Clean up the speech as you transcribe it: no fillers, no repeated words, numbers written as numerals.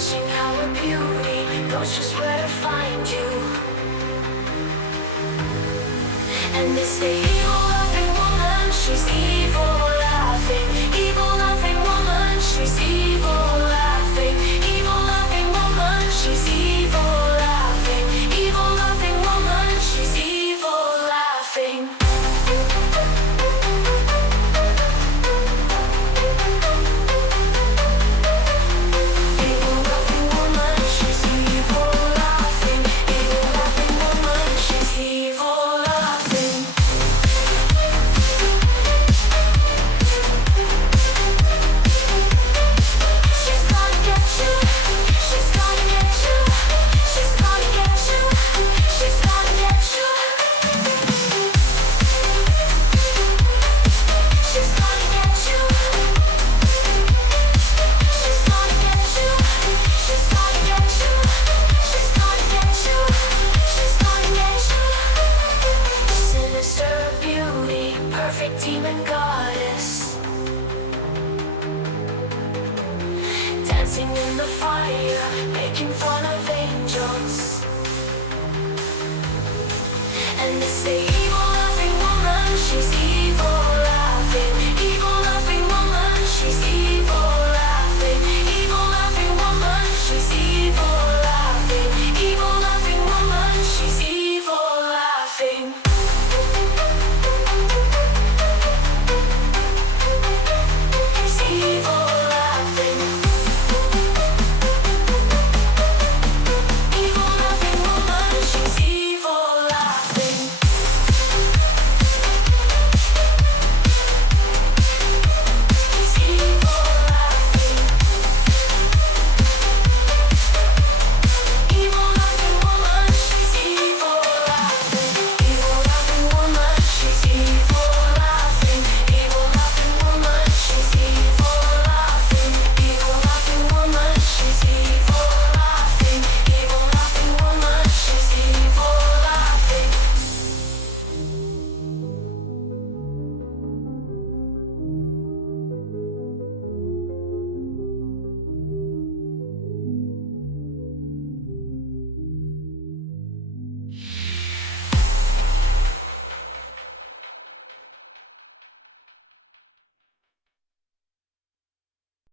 watching our beauty, knows just where to find you. And it's the evil laughing woman, she's evil laughing woman, she's evil laughing woman, she's evil laughing woman, she's evil laughing. Perfect demon goddess, dancing in the fire, making fun of angels. And this